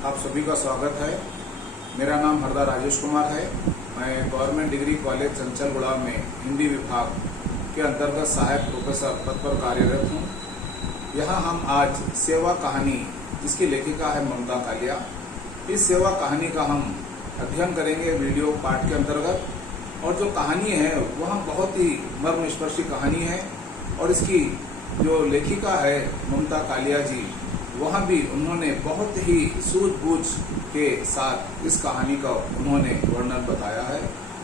आप सभी का स्वागत है। मेरा नाम हरदा राजेश कुमार है। मैं गवर्नमेंट डिग्री कॉलेज चंचलगुड़ा में हिंदी विभाग के अंतर्गत सहायक प्रोफेसर पद पर कार्यरत हूँ। यहाँ हम आज सेवा कहानी, जिसकी लेखिका है ममता कालिया, इस सेवा कहानी का हम अध्ययन करेंगे वीडियो पाठ के अंतर्गत। और जो कहानी है वह बहुत ही मर्मस्पर्शी कहानी है और इसकी जो लेखिका है ममता कालिया जी, वह भी उन्होंने बहुत ही सूझबूझ के साथ इस कहानी का उन्होंने वर्णन बताया है।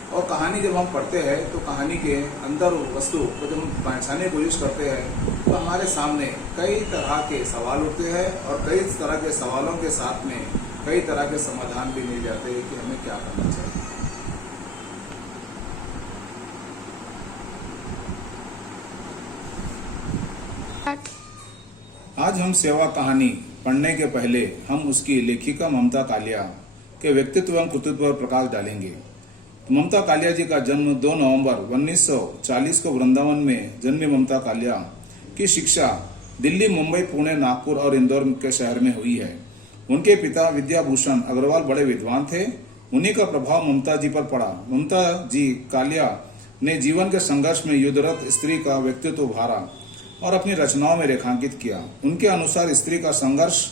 और कहानी जब हम पढ़ते हैं तो कहानी के अंदर वस्तु को जब हम पहचानने की कोशिश करते हैं तो हमारे सामने कई तरह के सवाल उठते हैं और कई तरह के सवालों के साथ में कई तरह के समाधान भी मिल जाते हैं कि हमें क्या करना चाहिए। आज हम सेवा कहानी पढ़ने के पहले हम उसकी लेखिका ममता कालिया के व्यक्तित्व एवं कृतित्व पर प्रकाश डालेंगे। तो ममता कालिया जी का जन्म 2 नवंबर 1940 को वृंदावन में जन्मी ममता कालिया की शिक्षा दिल्ली, मुंबई, पुणे, नागपुर और इंदौर के शहर में हुई है। उनके पिता विद्याभूषण अग्रवाल बड़े विद्वान थे। उन्हीं का प्रभाव ममता जी पर पड़ा। ममता जी कालिया ने जीवन के संघर्ष में युद्धरत स्त्री का व्यक्तित्व उभारा और अपनी रचनाओं में रेखांकित किया। उनके अनुसार स्त्री का संघर्ष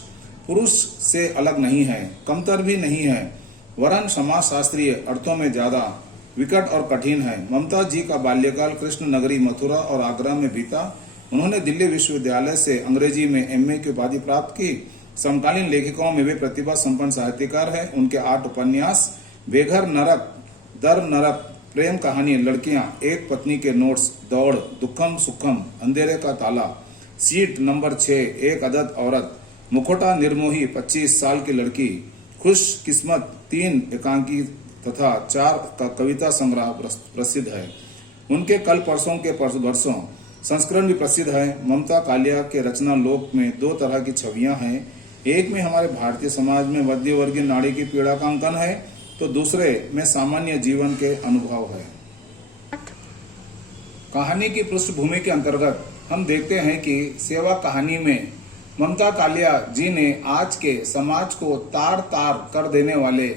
पुरुष से अलग नहीं है, कमतर भी नहीं है, वरन समाज शास्त्रीय अर्थों में ज्यादा विकट और कठिन है। ममता जी का बाल्यकाल कृष्ण नगरी, मथुरा और आगरा में बीता। उन्होंने दिल्ली विश्वविद्यालय से अंग्रेजी में MA की उपाधि प्राप्त की। समकालीन लेखिकाओं में वे प्रतिभा संपन्न साहित्यकार है। उनके 8 उपन्यास बेघर, नरक, दर नरक, प्रेम कहानी, लड़कियां, एक पत्नी के नोट्स, दौड़, दुखम सुखम, अंधेरे का ताला, सीट नंबर 6, एक अदद औरत, मुखोटा निर्मोही, 25 साल की लड़की, खुश किस्मत, 3 एकांकी तथा 4 का कविता संग्रह प्रसिद्ध है। उनके कल परसों के बरसों संस्करण भी प्रसिद्ध है। ममता कालिया के रचना लोक में 2 तरह की छवियां हैं। एक में हमारे भारतीय समाज में मध्यवर्गीय नारी की पीड़ा का अंकन है, तो दूसरे में सामान्य जीवन के अनुभव है। कहानी की पृष्ठभूमि के अंतर्गत हम देखते हैं कि सेवा कहानी में ममता कालिया जी ने आज के समाज को तार तार कर देने वाले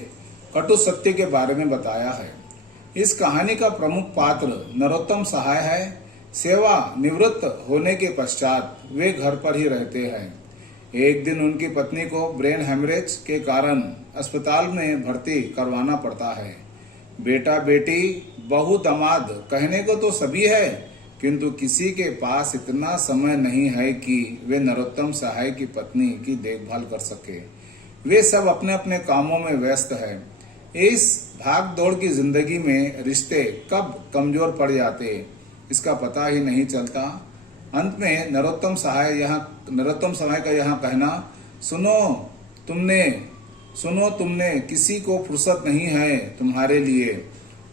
कटु सत्य के बारे में बताया है। इस कहानी का प्रमुख पात्र नरोत्तम सहाय है। सेवा निवृत्त होने के पश्चात वे घर पर ही रहते हैं। एक दिन उनकी पत्नी को ब्रेन हेमरेज के कारण अस्पताल में भर्ती करवाना पड़ता है। बेटा बेटी, बहू, दामाद कहने को तो सभी है, किंतु किसी के पास इतना समय नहीं है कि वे नरोत्तम सहाय की पत्नी की देखभाल कर सके। वे सब अपने अपने कामों में व्यस्त है। इस भाग दौड़ की जिंदगी में रिश्ते कब कमजोर पड़ जाते इसका पता ही नहीं चलता। अंत में नरोत्तम सहाय का यहाँ कहना, सुनो तुमने किसी को फुर्सत नहीं है तुम्हारे लिए,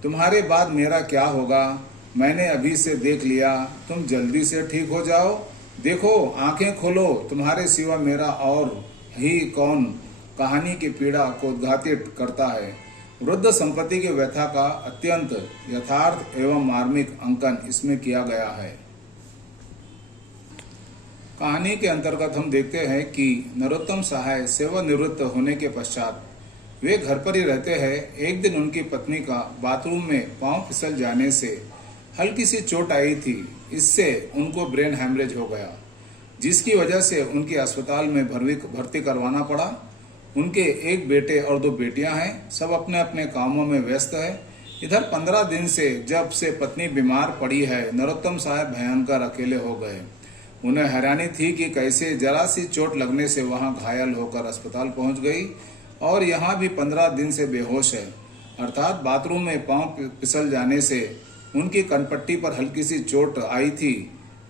तुम्हारे बाद मेरा क्या होगा, मैंने अभी से देख लिया, तुम जल्दी से ठीक हो जाओ, देखो आंखें खोलो, तुम्हारे सिवा मेरा और ही कौन कहानी की पीड़ा को उद्घाटित करता है। वृद्ध संपत्ति की व्यथा का अत्यंत यथार्थ एवं मार्मिक अंकन इसमें किया गया है। कहानी के अंतर्गत हम देखते हैं कि नरोत्तम सहाय सेवानिवृत्त होने के पश्चात वे घर पर ही रहते हैं। एक दिन उनकी पत्नी का बाथरूम में पांव फिसल जाने से हल्की सी चोट आई थी। इससे उनको ब्रेन हेमरेज हो गया, जिसकी वजह से उनकी अस्पताल में भर्ती करवाना पड़ा। उनके एक बेटे और 2 बेटियां हैं। सब अपने अपने कामों में व्यस्त है। इधर 15 दिन से जब से पत्नी बीमार पड़ी है, नरोत्तम साहब भयंकर अकेले हो गए। उन्हें हैरानी थी कि कैसे जरा सी चोट लगने से वहां घायल होकर अस्पताल पहुंच गई और यहां भी 15 दिन से बेहोश है। अर्थात बाथरूम में पांव फिसल जाने से उनकी कनपट्टी पर हल्की सी चोट आई थी,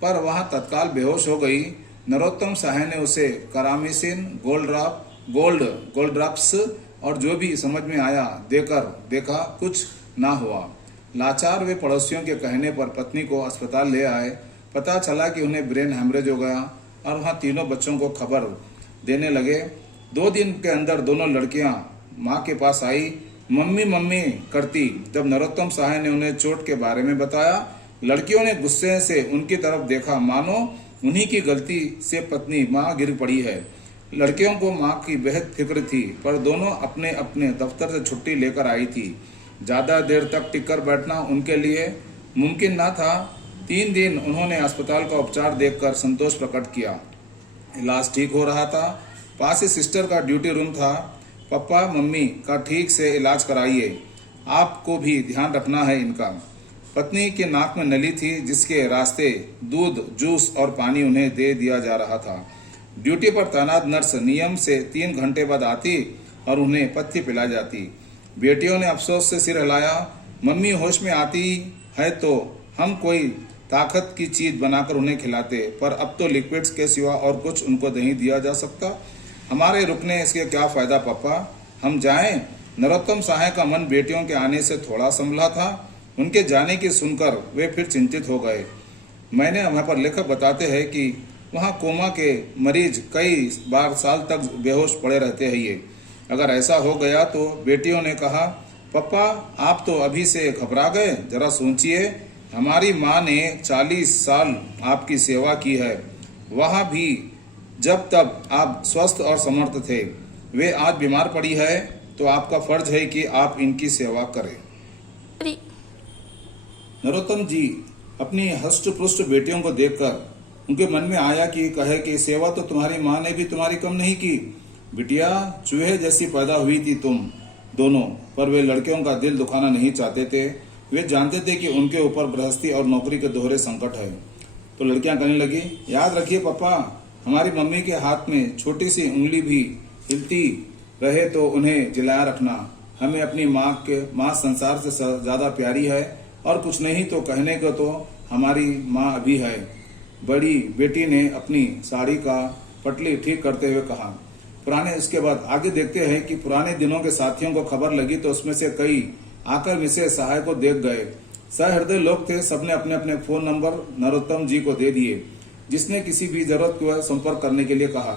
पर वहां तत्काल बेहोश हो गई। नरोत्तम सहाय ने उसे करामिसिन, गोल्ड ड्रॉप्स और जो भी समझ में आया देकर देखा, कुछ ना हुआ। लाचार वे पड़ोसियों के कहने पर पत्नी को अस्पताल ले आए। पता चला कि उन्हें ब्रेन हेमरेज हो गया और वहां तीनों बच्चों को खबर देने लगे। 2 दिन के अंदर दोनों लड़कियां मां के पास आई, मम्मी करती। जब नरोत्तम सहाय ने उन्हें चोट के बारे में बताया, लड़कियों ने गुस्से से उनकी तरफ देखा, मानो उन्हीं की गलती से पत्नी मां गिर पड़ी है। लड़कियों को माँ की बेहद फिक्र थी, पर दोनों अपने अपने दफ्तर से छुट्टी लेकर आई थी। ज्यादा देर तक टिककर बैठना उनके लिए मुमकिन न था। 3 दिन उन्होंने अस्पताल का उपचार देखकर संतोष प्रकट किया। इलाज ठीक हो रहा था। पास ही सिस्टर का ड्यूटी रूम था। पापा मम्मी का ठीक से इलाज कराइए, आपको भी ध्यान रखना है इनका। पत्नी के नाक में नली थी, जिसके रास्ते दूध, जूस और पानी उन्हें दे दिया जा रहा था। ड्यूटी पर तैनात नर्स नियम से 3 घंटे बाद आती और उन्हें पथ्य पिला जाती। बेटियों ने अफसोस से सिर हिलाया। मम्मी होश में आती है तो हम कोई ताकत की चीज बनाकर उन्हें खिलाते, पर अब तो लिक्विड्स के सिवा और कुछ उनको नहीं दिया जा सकता। हमारे रुकने इसके क्या फायदा पापा, हम जाएं? नरोत्तम सहाय का मन बेटियों के आने से थोड़ा संभला था। उनके जाने की सुनकर वे फिर चिंतित हो गए। मैंने वहां पर लेखक बताते हैं कि वहाँ कोमा के मरीज कई बार साल तक बेहोश पड़े रहते हैं। ये अगर ऐसा हो गया तो बेटियों ने कहा, पापा आप तो अभी से घबरा गए, जरा सोचिए, हमारी माँ ने 40 साल आपकी सेवा की है, वहाँ भी जब तब आप स्वस्थ और समर्थ थे। वे आज बीमार पड़ी है तो आपका फर्ज है कि आप इनकी सेवा करें। नरोत्तम जी अपनी हष्ट पुष्ट बेटियों को देखकर उनके मन में आया कि कहे कि सेवा तो तुम्हारी माँ ने भी तुम्हारी कम नहीं की। बिटिया चूहे जैसी पैदा हुई थी तुम दोनों, पर वे लड़कियों का दिल दुखाना नहीं चाहते थे। वे जानते थे कि उनके ऊपर गृहस्थी और नौकरी के दोहरे संकट है। तो लड़कियां कहने लगी, याद रखिए पापा, हमारी मम्मी के हाथ में छोटी सी उंगली भी हिलती रहे तो उन्हें जिलाया रखना। हमें अपनी माँ संसार से ज्यादा प्यारी है, और कुछ नहीं तो कहने को तो हमारी माँ अभी है। बड़ी बेटी ने अपनी साड़ी का पटली ठीक करते हुए कहा। उसके बाद आगे देखते हैं कि पुराने दिनों के साथियों को खबर लगी तो उसमें से कई आकर मिसेज सहाय को देख गए। सहृदय लोग थे, सबने अपने अपने फोन नंबर नरोत्तम जी को दे दिए। जिसने किसी भी जरूरत को संपर्क करने के लिए कहा।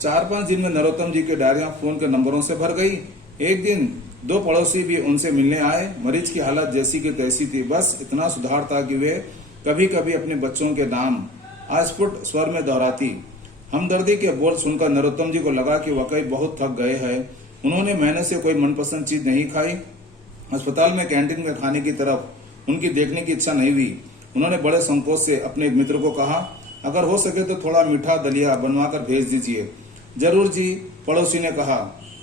4-5 दिन में नरोत्तम जी की डायरियां फोन के नंबरों से भर गई। एक दिन 2 पड़ोसी भी उनसे मिलने आए। मरीज की हालत जैसी की तैसी थी, बस इतना सुधार था कि वे कभी कभी अपने बच्चों के नाम अस्फुट स्वर में दोहराती। हमदर्दी के बोल सुनकर नरोत्तम जी को लगा कि वाकई बहुत थक गए हैं। उन्होंने महीने से कोई मनपसंद चीज नहीं खाई। अस्पताल में कैंटीन में खाने की तरफ उनकी देखने की इच्छा नहीं हुई। उन्होंने बड़े संकोच से अपने एक मित्र को कहा, अगर हो सके तो थोड़ा मीठा दलिया बनवाकर भेज दीजिए। जरूर जी, पड़ोसी ने कहा।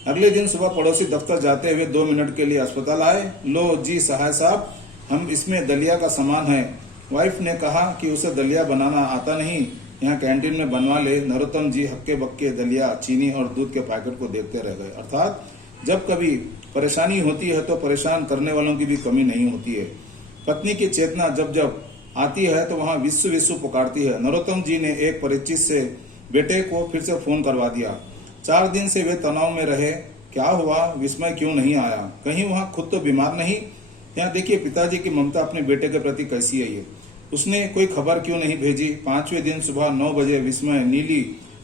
अगले दिन सुबह पड़ोसी दफ्तर जाते हुए 2 मिनट के लिए अस्पताल आए। लो जी सहाय साहब, हम इसमें दलिया का सामान है। वाइफ ने कहा कि उसे दलिया बनाना आता नहीं, यहाँ कैंटीन में बनवा ले। नरोत्तम जी हक्के बक्के दलिया, चीनी और दूध के पैकेट को देखते रह गए। अर्थात जब कभी परेशानी होती है तो परेशान करने वालों की भी कमी नहीं होती है। पत्नी की चेतना जब जब आती है तो वहाँ विश्व विश्व पुकारती है। नरोत्तम जी ने एक परिचित से बेटे को फिर से फोन करवा दिया। 4 दिन से वे तनाव में रहे। क्या हुआ, विस्मय क्यों नहीं आया? कहीं वहाँ खुद तो बीमार नहीं? यहाँ देखिए पिताजी की ममता अपने बेटे के प्रति कैसी है। ये उसने कोई खबर क्यों नहीं भेजी? 5वें दिन सुबह 9 बजे विस्मय नीली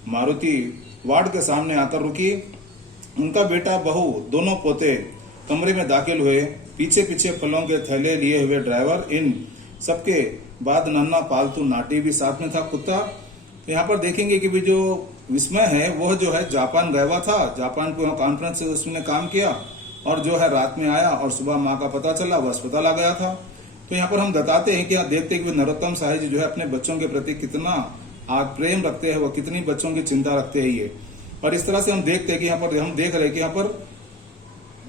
मारुति वार्ड के सामने आकर रुकी। उनका बेटा, बहू, दोनों पोते कमरे में दाखिल हुए। पीछे पीछे फलों के थैले लिए हुए ड्राइवर। इन सबके बाद नन्हा पालतू नाटी भी साथ में था, कुत्ता। तो यहाँ पर देखेंगे कि भी जो विस्मय है वह जो है जापान गया हुआ था। जापान को कॉन्फ्रेंस से उसने काम किया और जो है रात में आया और सुबह माँ का पता चला, वह अस्पताल आ गया था। तो यहाँ पर हम बताते हैं कि यहाँ देखते हैं कि नरोत्तम साहय जी जो है अपने बच्चों के प्रति कितना प्रेम रखते हैं, वह कितनी बच्चों की चिंता रखते हैं ये। और इस तरह से हम देखते हैं कि यहाँ पर हम देख रहे हैं कि यहाँ पर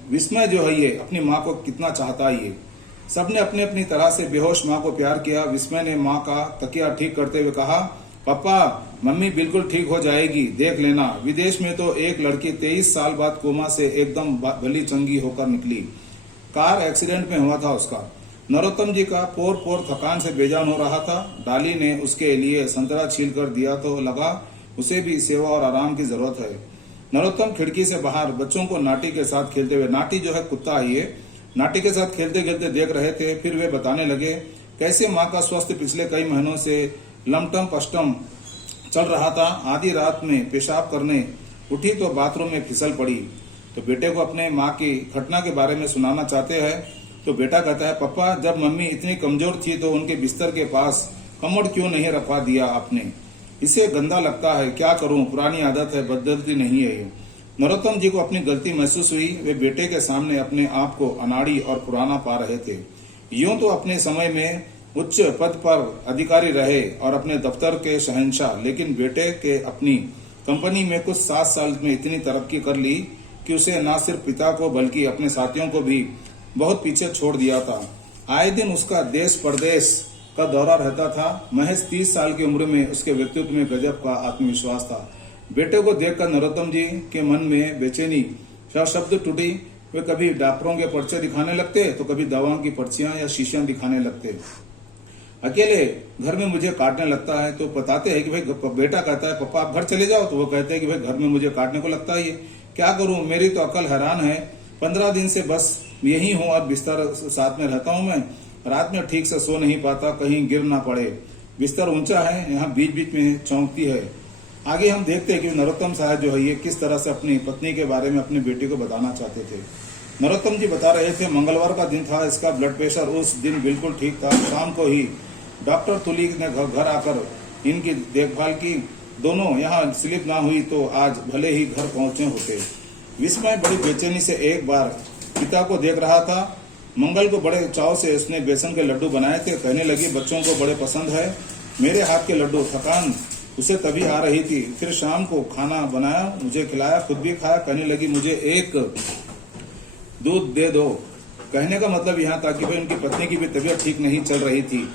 विस्मय जो है ये अपनी माँ को कितना चाहता है। ये सबने अपनी अपनी तरह से बेहोश माँ को प्यार किया। विस्मय ने माँ का तकिया ठीक करते हुए कहा, पापा मम्मी बिल्कुल ठीक हो जाएगी, देख लेना। विदेश में तो एक लड़की 23 साल बाद कोमा से एकदम भली चंगी होकर निकली। कार एक्सीडेंट में हुआ था उसका। नरोत्तम जी का पोर पोर थकान से बेजान हो रहा था। डाली ने उसके लिए संतरा छील कर दिया तो लगा उसे भी सेवा और आराम की जरूरत है। नरोत्तम खिड़की से बाहर बच्चों को नाटी के साथ खेलते हुए, नाटी जो है कुत्ता है ये, नाटी के साथ खेलते खेलते देख रहे थे। फिर वे बताने लगे कैसे माँ का स्वास्थ्य पिछले कई महीनों से लमटम पष्टम चल रहा था। आधी रात में पेशाब करने उठी तो बाथरूम में फिसल पड़ी। तो बेटे को अपने माँ की घटना के बारे में सुनाना चाहते हैं। तो बेटा कहता है, पापा जब मम्मी इतनी कमजोर थी तो उनके बिस्तर के पास कमोड क्यों नहीं रखवा दिया आपने? इसे गंदा लगता है, क्या करूं, पुरानी आदत है, बदलती नहीं है ये। नरोत्तम जी को अपनी गलती महसूस हुई। वे बेटे के सामने अपने आप को अनाड़ी और पुराना पा रहे थे। यूं तो अपने समय में उच्च पद पर अधिकारी रहे और अपने दफ्तर के शहंशाह, लेकिन बेटे के अपनी कंपनी में कुछ 7 साल में इतनी तरक्की कर ली कि उसे न सिर्फ पिता को बल्कि अपने साथियों को भी बहुत पीछे छोड़ दिया था। आए दिन उसका देश प्रदेश का दौरा रहता था। महज 30 साल की उम्र में उसके व्यक्तित्व में गजब का आत्मविश्वास था। बेटे को देखकर नरोत्तम जी के मन में बेचैनी शब्द टूटी। वे कभी डॉक्टरों के पर्चे दिखाने लगते तो कभी दवाओं की पर्चियां या शीशियां दिखाने लगते। अकेले घर में मुझे काटने लगता है तो बताते हैं कि भाई, बेटा कहता है पापा आप घर चले जाओ, तो वो कहते हैं कि भाई घर में मुझे काटने को लगता है। क्या करूं, मेरी तो अकल हैरान है। 15 दिन से बस यही हूं और बिस्तर साथ में रहता हूं। मैं रात में ठीक से सो नहीं पाता, कहीं गिर ना पड़े। बिस्तर ऊंचा है, यहाँ बीच बीच में चौंकती है। आगे हम देखते हैं कि नरोत्तम साहब जो है ये किस तरह से अपनी पत्नी के बारे में अपनी बेटी को बताना चाहते थे। नरोत्तम जी बता रहे थे, मंगलवार का दिन था। इसका ब्लड प्रेशर उस दिन बिल्कुल ठीक था। शाम को ही डॉक्टर तुली ने घर आकर इनकी देखभाल की। दोनों यहाँ स्लिप ना हुई तो आज भले ही घर पहुंचे होते। विस्मय बड़ी बेचैनी से एक बार पिता को देख रहा था। मंगल को बड़े चाव से उसने बेसन के लड्डू बनाए थे। कहने लगी, बच्चों को बड़े पसंद है मेरे हाथ के लड्डू। थकान उसे तभी आ रही थी। फिर शाम को खाना बनाया, मुझे खिलाया, खुद भी खाया। कहने लगी, मुझे एक दूध दे दो। कहने का मतलब यहाँ था कि भाई उनकी पत्नी की भी तबीयत ठीक नहीं चल रही थी।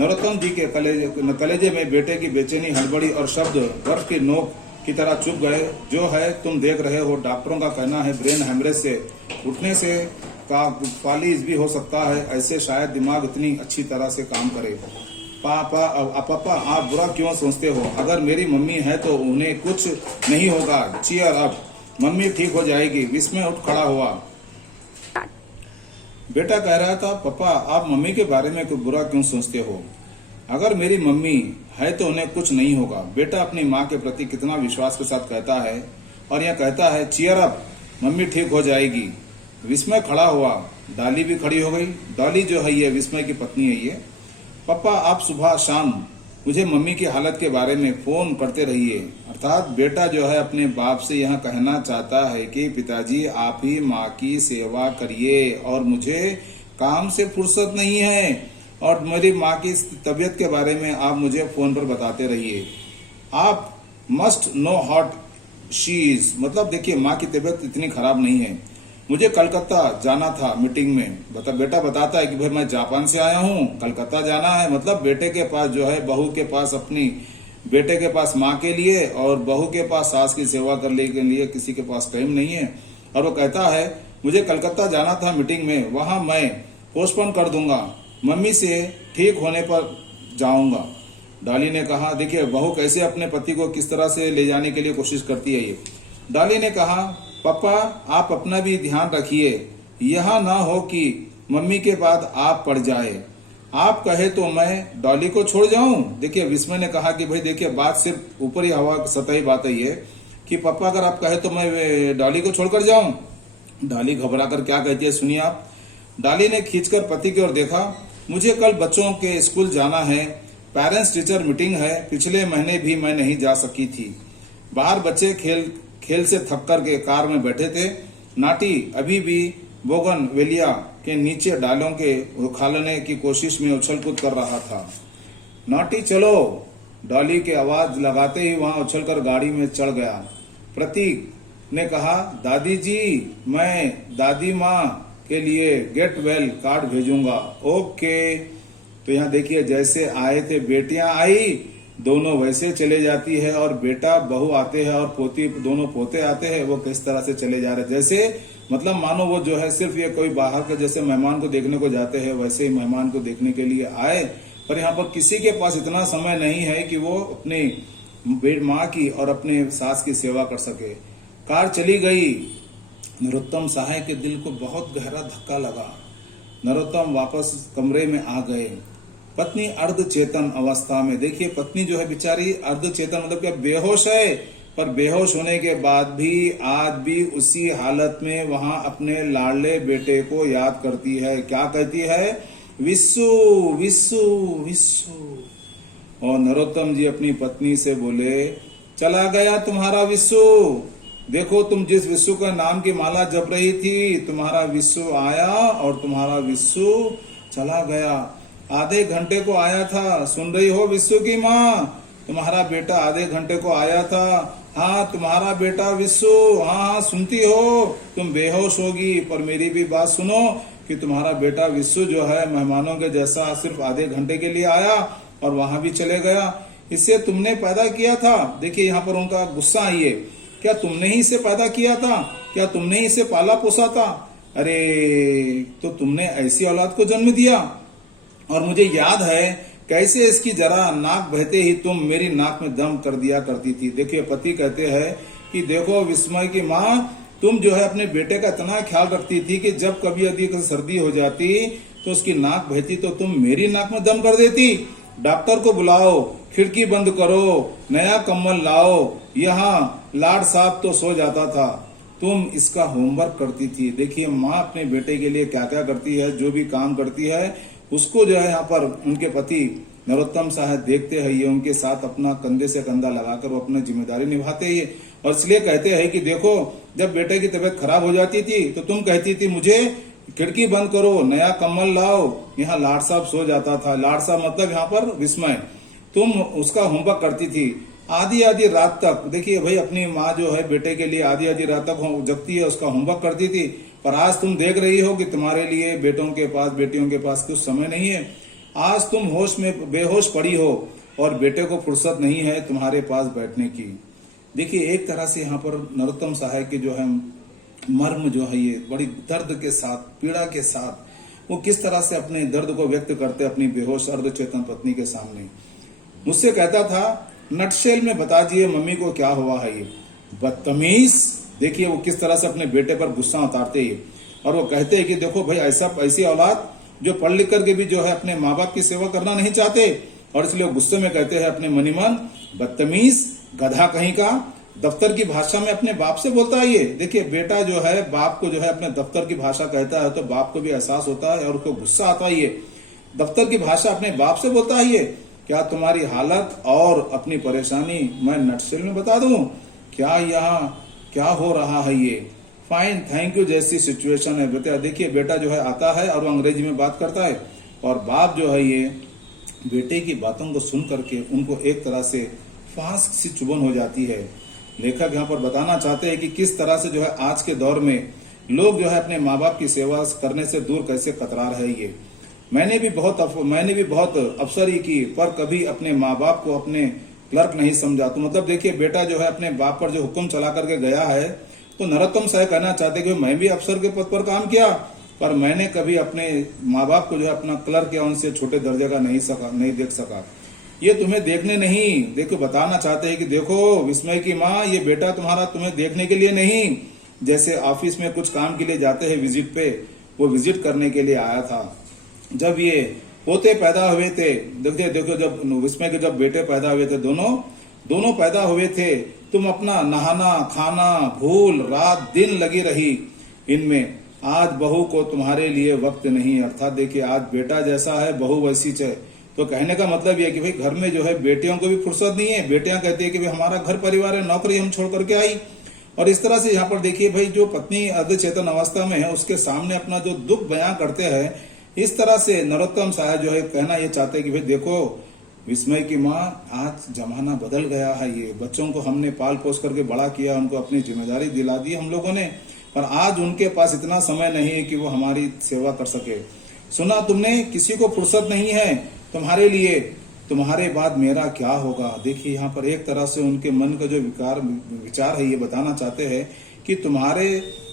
नरोत्तम जी के कलेजे में बेटे की बेचैनी, हड़बड़ी और शब्द बर्फ की नोक की तरह चुप गए। जो है तुम देख रहे हो, डॉक्टरों का कहना है ब्रेन हेमरेज से उठने से पालिस भी हो सकता है। ऐसे शायद दिमाग इतनी अच्छी तरह से काम करे। पापा आप बुरा क्यों सोचते हो? अगर मेरी मम्मी है तो उन्हें कुछ नहीं होगा। चीयर अप, मम्मी ठीक हो जाएगी। विस्मय उठ खड़ा हुआ। बेटा कह रहा था, पापा आप मम्मी के बारे में कुछ बुरा क्यों सोचते हो? अगर मेरी मम्मी है तो उन्हें कुछ नहीं होगा। बेटा अपनी माँ के प्रति कितना विश्वास के साथ कहता है और यह कहता है, चीयर अप, मम्मी ठीक हो जाएगी। विस्मय खड़ा हुआ। डॉली भी खड़ी हो गई। डॉली जो है ये विस्मय की पत्नी है। ये पापा आप सुबह शाम मुझे मम्मी की हालत के बारे में फोन करते रहिए। अर्थात बेटा जो है अपने बाप से यह कहना चाहता है कि पिताजी आप ही माँ की सेवा करिए और मुझे काम से फुर्सत नहीं है और मेरी माँ की तबीयत के बारे में आप मुझे फोन पर बताते रहिए। आप must know hot she is, मतलब देखिए माँ की तबीयत इतनी खराब नहीं है। मुझे कलकत्ता जाना था मीटिंग में। बेटा बताता है कि भाई मैं जापान से आया हूँ, कलकत्ता जाना है। मतलब बेटे के पास जो है बहू के पास अपनी, बेटे के पास माँ के लिए और बहू के पास सास की सेवा करने के लिए किसी के पास टाइम नहीं है। और वो कहता है मुझे कलकत्ता जाना था मीटिंग में, वहां मैं पोस्टपोन कर दूंगा, मम्मी से ठीक होने पर जाऊंगा। डॉली ने कहा, देखिए बहू कैसे अपने पति को किस तरह से ले जाने के लिए कोशिश करती है ये। डॉली ने कहा, पापा आप अपना भी ध्यान रखिए, यह ना हो कि मम्मी के बाद आप पड़ जाए। आप कहे तो मैं डॉली को छोड़ जाऊं? देखिए विस्मय ने कहा कि भाई देखिए बात सिर्फ ऊपरी हवा सतही बात है ये कि पापा अगर आप कहे तो मैं डॉली को छोड़कर जाऊं। डॉली घबराकर क्या कहती है सुनिए आप। डॉली ने खींचकर पति की ओर देखा। मुझे कल बच्चों के स्कूल जाना है, पेरेंट्स टीचर मीटिंग है। पिछले महीने भी मैं नहीं जा सकी थी। बाहर बच्चे खेल से थक कर के कार में बैठे थे। नाटी अभी भी बोगनवेलिया के नीचे डालों के उखाड़ने की कोशिश में उछल कूद कर रहा था। नाटी चलो, डॉली के आवाज लगाते ही वहां उछलकर गाड़ी में चढ़ गया। प्रतीक ने कहा, दादी जी मैं दादी माँ के लिए गेट वेल कार्ड भेजूंगा। ओके। तो यहाँ देखिए जैसे आए थे बेटियां आई, दोनों वैसे चले जाती है और बेटा बहू आते हैं और पोती दोनों पोते आते हैं, वो किस तरह से चले जा रहे, जैसे मतलब मानो वो जो है सिर्फ ये कोई बाहर के जैसे मेहमान को देखने को जाते हैं वैसे ही मेहमान को देखने के लिए आए। पर यहाँ पर किसी के पास इतना समय नहीं है कि वो अपनी माँ की और अपने सास की सेवा कर सके। कार चली गई। नरोत्तम साहब के दिल को बहुत गहरा धक्का लगा। नरोत्तम वापस कमरे में आ गए। पत्नी अर्ध चेतन अवस्था में, देखिए पत्नी जो है बेचारी अर्ध चेतन मतलब क्या बेहोश है, पर बेहोश होने के बाद भी आज भी उसी हालत में वहां अपने लाडले बेटे को याद करती है। क्या कहती है? विस्सू विस्सू विस्सू। और नरोत्तम जी अपनी पत्नी से बोले, चला गया तुम्हारा विश्व। देखो तुम जिस विश्व का नाम की माला जप रही थी, तुम्हारा विश्व आया और तुम्हारा विश्व चला गया। आधे घंटे को आया था, सुन रही हो विश्व की माँ? तुम्हारा बेटा आधे घंटे को आया था। हाँ तुम्हारा बेटा विश्व, हाँ सुनती हो? तुम बेहोश होगी, पर मेरी भी बात सुनो कि तुम्हारा बेटा विश्व जो है मेहमानों के जैसा सिर्फ आधे घंटे के लिए आया और वहां भी चले गया। इसे तुमने पैदा किया था। देखिए यहाँ पर उनका गुस्सा आई है। क्या तुमने ही इसे पैदा किया था? क्या तुमने ही इसे पाला पोसा था? अरे तो तुमने ऐसी औलाद को जन्म दिया। और मुझे याद है कैसे इसकी जरा नाक बहते ही तुम मेरी नाक में दम कर दिया करती थी। देखिए पति कहते हैं कि देखो विस्मय की माँ, तुम जो है अपने बेटे का इतना ख्याल रखती थी कि जब कभी यदि सर्दी हो जाती तो उसकी नाक बहती तो तुम मेरी नाक में दम कर देती। डॉक्टर को बुलाओ, खिड़की बंद करो, नया कम्बल लाओ, यहाँ लाड साहब तो सो जाता था, तुम इसका होमवर्क करती थी। देखिए माँ अपने बेटे के लिए क्या क्या करती है, जो भी काम करती है उसको जो है यहाँ पर उनके पति नरोत्तम साहब देखते हैं, ये उनके साथ अपना कंधे से कंधा लगाकर वो अपनी जिम्मेदारी निभाते ही। और इसलिए कहते हैं कि देखो जब बेटे की तबीयत खराब हो जाती थी तो तुम कहती थी मुझे खिड़की बंद करो, नया कम्बल लाओ, यहाँ लाड साहब सो जाता था। लाड साहब मतलब यहाँ पर विस्मय। तुम उसका होमवर्क करती थी आधी आधी रात तक। देखिए भाई अपनी माँ जो है बेटे के लिए आधी आधी रात तक जगती है, उसका होमवर्क करती थी। पर आज तुम देख रही हो कि तुम्हारे लिए बेटों के पास बेटियों के पास कुछ समय नहीं है। आज तुम होश में बेहोश पड़ी हो और बेटे को फुर्सत नहीं है तुम्हारे पास बैठने की। देखिए एक तरह से यहाँ पर नरोत्तम साहब के जो है मर्म जो है ये बड़ी दर्द के साथ, पीड़ा के साथ वो किस तरह से अपने दर्द को व्यक्त करते अपनी बेहोश अर्धचेतन पत्नी के सामने। मुझसे कहता था नटशेल में बता दिए मम्मी को क्या हुआ है ये बदतमीज। देखिए वो किस तरह से अपने बेटे पर गुस्सा उतारते ही और वो कहते हैं कि देखो भाई ऐसी औलाद जो पढ़ लिख करके भी जो है अपने माँ बाप की सेवा करना नहीं चाहते, और इसलिए गुस्से में कहते हैं अपने मनी मन बदतमीज, गधा कहीं का। दफ्तर की भाषा में अपने बाप से बोलता है ये। देखिए बेटा जो है बाप को जो है अपने दफ्तर की भाषा कहता है तो बाप को भी एहसास होता है और उसको गुस्सा आता है। ये दफ्तर की भाषा अपने बाप से बोलता है ये। क्या तुम्हारी हालत और अपनी परेशानी मैं नटशेल में बता दूं? क्या यहाँ क्या हो रहा है ये? फाइन थैंक यू जैसी सिचुएशन है बेटा। देखिए बेटा जो है आता है और वो अंग्रेजी में बात करता है और बाप जो है ये बेटे की बातों को सुन करके उनको एक तरह से फांस सी चुभन हो जाती है। लेखक यहाँ पर बताना चाहते हैं कि किस तरह से जो है आज के दौर में लोग जो है अपने माँ बाप की सेवा करने से दूर कैसे कतरा रहे। ये मैंने भी बहुत अवसर ही की पर कभी अपने माँ बाप को अपने क्लर्क नहीं समझा। तो मतलब देखिए बेटा जो है अपने बाप पर जो हुक्म चला करके गया है तो नरोत्तम साहब कहना चाहते कि मैं भी अफसर के पद पर काम किया पर मैंने कभी अपने माँ बाप को जो है अपना क्लर्क या उनसे छोटे दर्जे का नहीं देख सका। ये तुम्हें देखने नहीं, देखो बताना चाहते हैं कि देखो विस्मय की माँ, ये बेटा तुम्हारा तुम्हें देखने के लिए नहीं, जैसे ऑफिस में कुछ काम के लिए जाते हैं विजिट पे, वो विजिट करने के लिए आया था। जब ये पोते पैदा हुए थे, देखो जब विस्मय के जब बेटे पैदा हुए थे दोनों पैदा हुए थे, तुम अपना नहाना खाना भूल रात दिन लगी रही इनमें। आज बहू को तुम्हारे लिए वक्त नहीं। अर्थात देखिए आज बेटा जैसा है बहू वैसी है। तो कहने का मतलब यह कि भाई घर में जो है बेटियों को भी फुर्सत नहीं है। बेटियां कहती है कि भाई हमारा घर परिवार है, नौकरी हम छोड़ करके आई। और इस तरह से यहाँ पर देखिए भाई जो पत्नी अर्धचेतन अवस्था में है उसके सामने अपना जो दुख बयां करते हैं, इस तरह से नरोत्तम साहब जो है कहना ये चाहते हैं कि भाई देखो विस्मय की माँ, आज जमाना बदल गया है। ये बच्चों को हमने पाल पोस करके बड़ा किया, उनको अपनी जिम्मेदारी दिला दी हम लोगों ने, पर आज उनके पास इतना समय नहीं है कि वो हमारी सेवा कर सके। सुना तुमने, किसी को फुर्सत नहीं है तुम्हारे लिए, तुम्हारे बाद मेरा क्या होगा। देखिए यहाँ पर एक तरह से उनके मन का जो विचार है ये बताना चाहते हैं कि तुम्हारे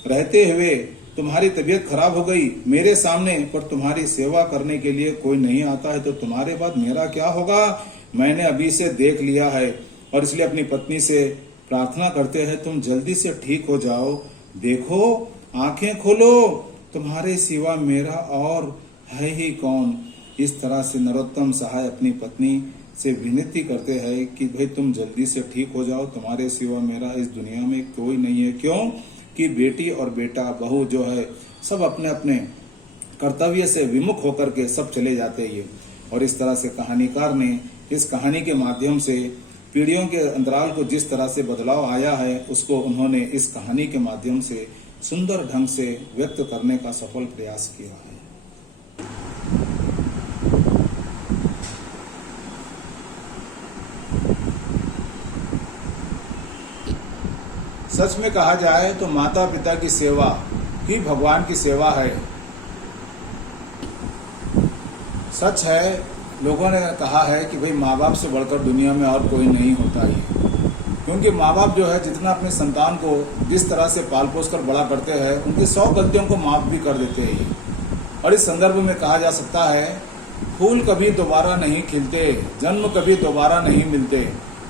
रहते हुए तुम्हारी तबीयत खराब हो गई मेरे सामने, पर तुम्हारी सेवा करने के लिए कोई नहीं आता है तो तुम्हारे बाद मेरा क्या होगा, मैंने अभी से देख लिया है। और इसलिए अपनी पत्नी से प्रार्थना करते हैं तुम जल्दी से ठीक हो जाओ। देखो आंखें खोलो, तुम्हारे सिवा मेरा और है ही कौन। इस तरह से नरोत्तम सहाय अपनी पत्नी से विनती करते हैं कि भाई तुम जल्दी से ठीक हो जाओ, तुम्हारे सिवा मेरा इस दुनिया में कोई नहीं है। क्यों कि बेटी और बेटा बहू जो है सब अपने अपने कर्तव्य से विमुख होकर के सब चले जाते हैं। और इस तरह से कहानीकार ने इस कहानी के माध्यम से पीढ़ियों के अंतराल को जिस तरह से बदलाव आया है उसको उन्होंने इस कहानी के माध्यम से सुंदर ढंग से व्यक्त करने का सफल प्रयास किया है। सच में कहा जाए तो माता पिता की सेवा ही भगवान की सेवा है। सच है, लोगों ने कहा है कि भाई माँ बाप से बढ़कर दुनिया में और कोई नहीं होता ही, क्योंकि माँ बाप जो है जितना अपने संतान को जिस तरह से पाल पोस कर बड़ा करते हैं उनकी 100 गलतियों को माफ भी कर देते हैं। और इस संदर्भ में कहा जा सकता है, फूल कभी दोबारा नहीं खिलते, जन्म कभी दोबारा नहीं मिलते,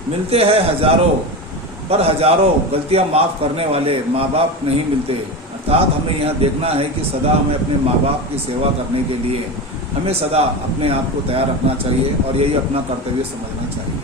मिलते हैं हजारों, पर हजारों गलतियां माफ करने वाले माँ बाप नहीं मिलते। अर्थात हमें यह देखना है कि सदा हमें अपने माँ बाप की सेवा करने के लिए हमें सदा अपने आप को तैयार रखना चाहिए और यही अपना कर्तव्य समझना चाहिए।